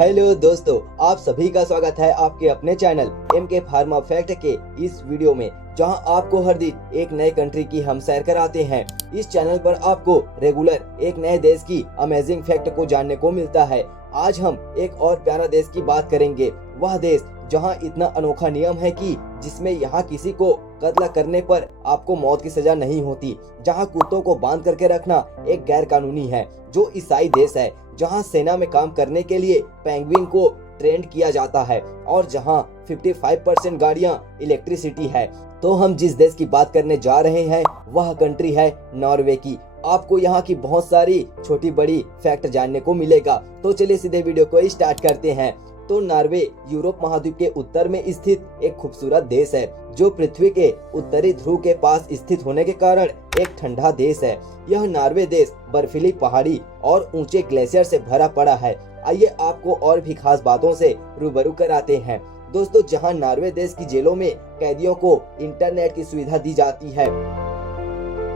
Hello दोस्तों, आप सभी का स्वागत है आपके अपने चैनल MK फार्मा फैक्ट के इस वीडियो में, जहां आपको हर दिन एक नए कंट्री की हम सैर कराते हैं। इस चैनल पर आपको रेगुलर एक नए देश की अमेजिंग फैक्ट को जानने को मिलता है। आज हम एक और प्यारा देश की बात करेंगे, वह देश जहां इतना अनोखा नियम है कि जिसमें यहाँ किसी को कत्ल करने पर आपको मौत की सजा नहीं होती, जहां कुत्तों को बांध करके रखना एक गैर कानूनी है, जो ईसाई देश है, जहां सेना में काम करने के लिए पेंगुइन को ट्रेंड किया जाता है और जहां 55% गाड़ियां इलेक्ट्रिसिटी है। तो हम जिस देश की बात करने जा रहे हैं वह कंट्री है नॉर्वे की। आपको यहाँ की बहुत सारी छोटी बड़ी फैक्ट जानने को मिलेगा। तो चलिए सीधे वीडियो को स्टार्ट करते हैं। तो नॉर्वे यूरोप महाद्वीप के उत्तर में स्थित एक खूबसूरत देश है, जो पृथ्वी के उत्तरी ध्रुव के पास स्थित होने के कारण एक ठंडा देश है। यह नॉर्वे देश बर्फीली पहाड़ी और ऊंचे ग्लेशियर से भरा पड़ा है। आइए आपको और भी खास बातों से रूबरू कराते हैं। दोस्तों, जहां नॉर्वे देश की जेलों में कैदियों को इंटरनेट की सुविधा दी जाती है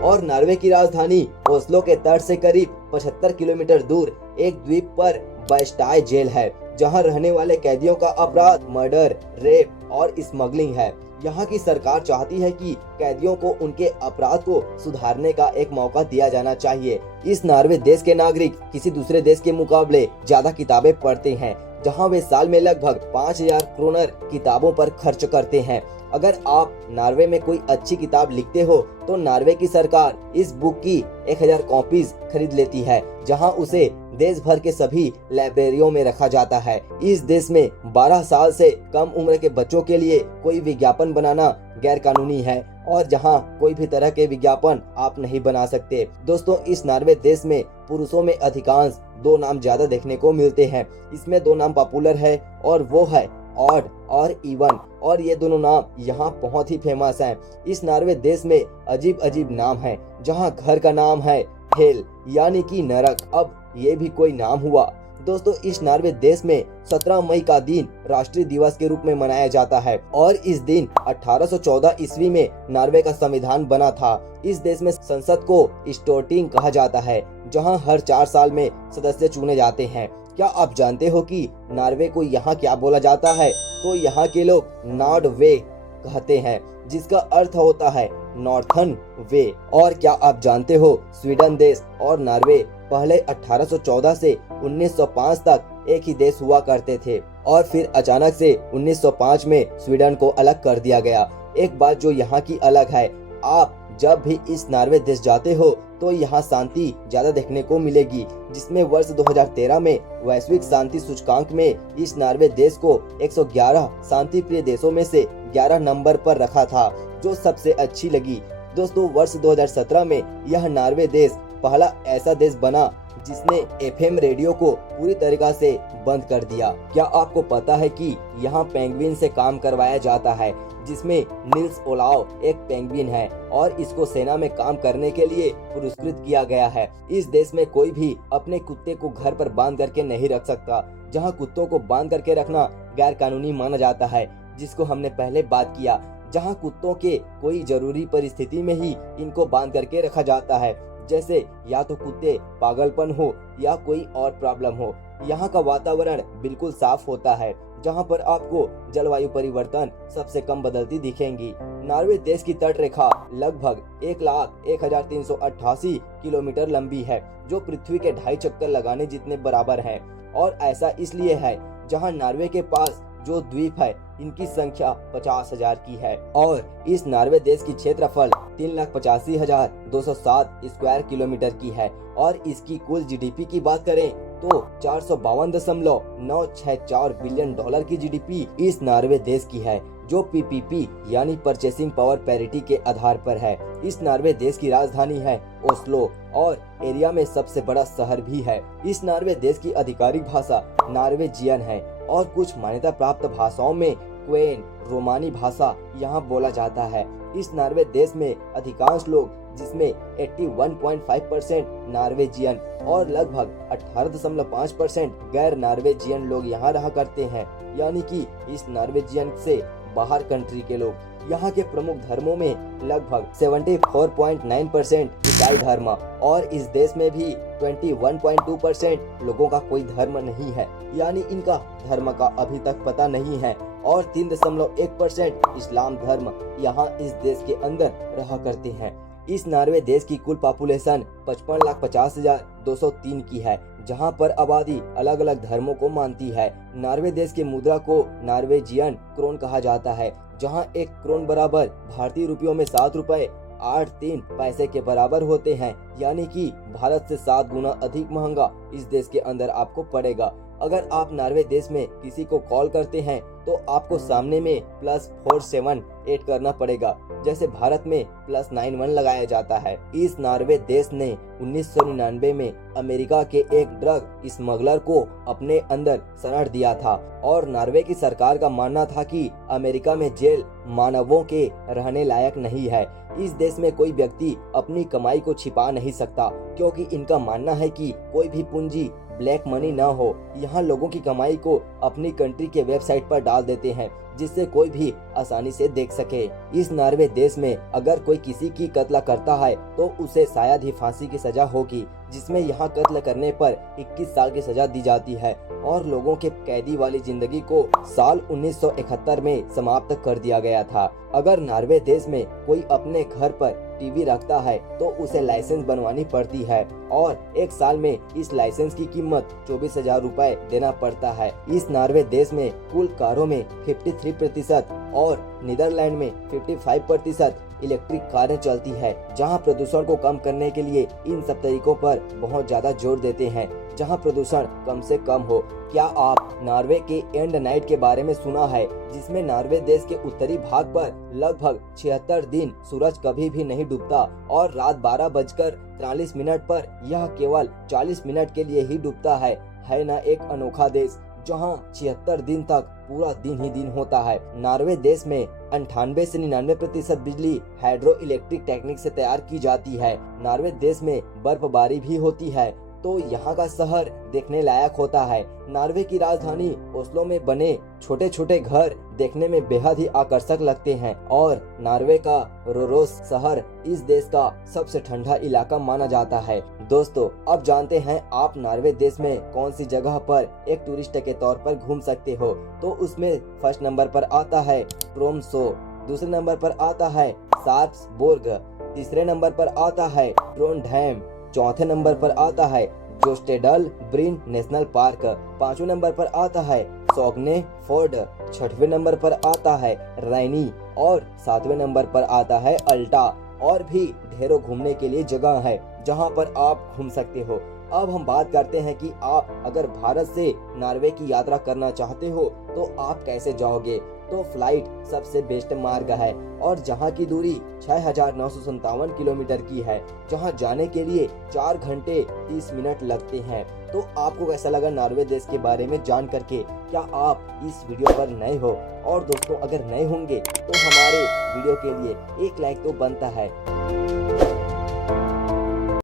और नॉर्वे की राजधानी ओस्लो के तट से करीब 75 किलोमीटर दूर एक द्वीप पर बास्टाय जेल है, जहां रहने वाले कैदियों का अपराध मर्डर, रेप और स्मगलिंग है। यहाँ की सरकार चाहती है कि कैदियों को उनके अपराध को सुधारने का एक मौका दिया जाना चाहिए। इस नॉर्वे देश के नागरिक किसी दूसरे देश के मुकाबले ज्यादा किताबें पढ़ते हैं, जहाँ वे साल में लगभग 5000 क्रोनर किताबों पर खर्च करते हैं। अगर आप नॉर्वे में कोई अच्छी किताब लिखते हो तो नॉर्वे की सरकार इस बुक की 1000 कॉपीज खरीद लेती है, जहां उसे देश भर के सभी लाइब्रेरियों में रखा जाता है। इस देश में 12 साल से कम उम्र के बच्चों के लिए कोई विज्ञापन बनाना गैर कानूनी है और जहां कोई भी तरह के विज्ञापन आप नहीं बना सकते। दोस्तों, इस नॉर्वे देश में पुरुषों में अधिकांश 2 नाम ज्यादा देखने को मिलते हैं। इसमें 2 नाम पॉपुलर है और वो है ऑड और इवन, और ये दोनों नाम यहाँ बहुत ही फेमस हैं। इस नॉर्वे देश में अजीब अजीब नाम हैं, जहाँ घर का नाम है हेल यानी कि नरक। अब ये भी कोई नाम हुआ। दोस्तों, इस नॉर्वे देश में 17 मई का दिन राष्ट्रीय दिवस के रूप में मनाया जाता है और इस दिन 1814 ईस्वी में नॉर्वे का संविधान बना था। इस देश में संसद को स्टोर्टिंग कहा जाता है, जहां हर 4 साल में सदस्य चुने जाते हैं। क्या आप जानते हो कि नॉर्वे को यहाँ क्या बोला जाता है? तो यहाँ के लोग नॉर्ड वे कहते हैं, जिसका अर्थ होता है नॉर्थन वे। और क्या आप जानते हो स्वीडन देश और नॉर्वे पहले 1814 से 1905 तक एक ही देश हुआ करते थे और फिर अचानक से 1905 में स्वीडन को अलग कर दिया गया। एक बात जो यहाँ की अलग है, आप जब भी इस नॉर्वे देश जाते हो तो यहाँ शांति ज्यादा देखने को मिलेगी, जिसमें वर्ष 2013 में वैश्विक शांति सूचकांक में इस नॉर्वे देश को 111 शांति प्रिय देशों में से 11 नंबर पर रखा था, जो सबसे अच्छी लगी। दोस्तों, वर्ष 2017 में यह नॉर्वे देश पहला ऐसा देश बना जिसने FM रेडियो को पूरी तरीका से बंद कर दिया। क्या आपको पता है कि यहाँ पेंगुइन से काम करवाया जाता है, जिसमें नील्स ओलाव एक पेंगुइन है और इसको सेना में काम करने के लिए पुरस्कृत किया गया है। इस देश में कोई भी अपने कुत्ते को घर पर बांध करके नहीं रख सकता, जहाँ कुत्तों को बांध करके रखना गैर कानूनी माना जाता है, जिसको हमने पहले बात किया। जहाँ कुत्तों के कोई जरूरी परिस्थिति में ही इनको बांध करके रखा जाता है, जैसे या तो कुत्ते पागलपन हो या कोई और प्रॉब्लम हो। यहाँ का वातावरण बिल्कुल साफ होता है, जहाँ पर आपको जलवायु परिवर्तन सबसे कम बदलती दिखेंगी। नॉर्वे देश की तट रेखा लगभग 1,01,388 किलोमीटर लंबी है, जो पृथ्वी के 2.5 चक्कर लगाने जितने बराबर है। और ऐसा इसलिए है जहाँ नॉर्वे के पास जो द्वीप है, इनकी संख्या 50,000 की है और इस नॉर्वे देश की क्षेत्रफल 3,85,207 स्क्वायर किलोमीटर की है और इसकी कुल GDP की बात करें तो 452.964 बिलियन डॉलर की GDP इस नॉर्वे देश की है, जो PPP यानी परचेसिंग पावर पैरिटी के आधार पर है। इस नॉर्वे देश की राजधानी है ओस्लो और एरिया में सबसे बड़ा शहर भी है। इस नॉर्वे देश की आधिकारिक भाषा नॉर्वेजियन है और कुछ मान्यता प्राप्त भाषाओं में क्वेन रोमानी भाषा यहाँ बोला जाता है। इस नॉर्वे देश में अधिकांश लोग, जिसमें 81.5% नॉर्वेजियन और लगभग 18.5% गैर नॉर्वेजियन लोग यहाँ रहा करते हैं, यानी कि इस नॉर्वेजियन से बाहर कंट्री के लोग। यहाँ के प्रमुख धर्मों में लगभग 74.9% ईसाई धर्म और इस देश में भी 21.2% लोगों का कोई धर्म नहीं है, यानी इनका धर्म का अभी तक पता नहीं है। और 3.1% इस्लाम धर्म यहाँ इस देश के अंदर रहा करते हैं। इस नॉर्वे देश की कुल पॉपुलेशन 55,50,203 की है, जहां पर आबादी अलग अलग धर्मों को मानती है। नॉर्वे देश के मुद्रा को नॉर्वेजियन क्रोन कहा जाता है, जहां एक क्रोन बराबर भारतीय रुपयों में 7 रुपए 83 पैसे के बराबर होते हैं, यानी कि भारत से 7 गुना अधिक महंगा इस देश के अंदर आपको पड़ेगा। अगर आप नॉर्वे देश में किसी को कॉल करते हैं तो आपको सामने में +47 ऐड करना पड़ेगा, जैसे भारत में +91 लगाया जाता है। इस नॉर्वे देश ने 1999 में अमेरिका के एक ड्रग स्मगलर को अपने अंदर शरण दिया था और नॉर्वे की सरकार का मानना था कि अमेरिका में जेल मानवों के रहने लायक नहीं है। इस देश में कोई व्यक्ति अपनी कमाई को छिपा नहीं सकता, क्योंकि इनका मानना है कि कोई भी पूंजी ब्लैक मनी ना हो। यहाँ लोगों की कमाई को अपनी कंट्री के वेबसाइट पर डाल देते हैं, जिससे कोई भी आसानी से देख सके। इस नॉर्वे देश में अगर कोई किसी की कत्ल करता है तो उसे शायद ही फांसी की सजा होगी, जिसमें यहाँ कत्ल करने पर 21 साल की सजा दी जाती है और लोगों के कैदी वाली जिंदगी को साल 1971 में समाप्त कर दिया गया था। अगर नॉर्वे देश में कोई अपने घर पर टीवी रखता है तो उसे लाइसेंस बनवानी पड़ती है और एक साल में इस लाइसेंस की कीमत 24,000 रुपए देना पड़ता है। इस नॉर्वे देश में कुल कारों में 53% और नीदरलैंड में 55% इलेक्ट्रिक कारें चलती है, जहां प्रदूषण को कम करने के लिए इन सब तरीकों पर बहुत ज्यादा जोर देते हैं, जहां प्रदूषण कम से कम हो। क्या आप नॉर्वे के एंड नाइट के बारे में सुना है, जिसमें नॉर्वे देश के उत्तरी भाग पर लगभग 76 दिन सूरज कभी भी नहीं डूबता और रात 12:43 पर यह केवल 40 मिनट के लिए ही डूबता है ना एक अनोखा देश, जहां 76 दिन तक पूरा दिन ही दिन होता है। नॉर्वे देश में 98 से 99% बिजली हाइड्रो इलेक्ट्रिक टेक्निक से तैयार की जाती है। नॉर्वे देश में बर्फबारी भी होती है, तो यहाँ का शहर देखने लायक होता है। नॉर्वे की राजधानी ओस्लो में बने छोटे छोटे घर देखने में बेहद ही आकर्षक लगते हैं और नॉर्वे का रोरोस शहर इस देश का सबसे ठंडा इलाका माना जाता है। दोस्तों, अब जानते हैं आप नॉर्वे देश में कौन सी जगह पर एक टूरिस्ट के तौर पर घूम सकते हो। तो उसमें फर्स्ट नंबर पर आता है ट्रोमसो, दूसरे नंबर पर आता है सार्पसबोर्ग, तीसरे नंबर पर आता है ट्रोंडहेम, चौथे नंबर पर आता है जोस्टेडल ब्रिन नेशनल पार्क, पांचवें नंबर पर आता है सोग्ने फोर्ड, छठवें नंबर पर आता है रैनी और सातवें नंबर पर आता है अल्टा। और भी ढेरों घूमने के लिए जगह है जहां पर आप घूम सकते हो। अब हम बात करते हैं कि आप अगर भारत से नॉर्वे की यात्रा करना चाहते हो तो आप कैसे जाओगे। तो फ्लाइट सबसे बेस्ट मार्ग है और जहां की दूरी 6,957 किलोमीटर की है, जहां जाने के लिए 4 घंटे 30 मिनट लगते हैं। तो आपको कैसा लगा नॉर्वे देश के बारे में जान करके? क्या आप इस वीडियो पर नए हो? और दोस्तों, अगर नए होंगे तो हमारे वीडियो के लिए एक लाइक तो बनता है।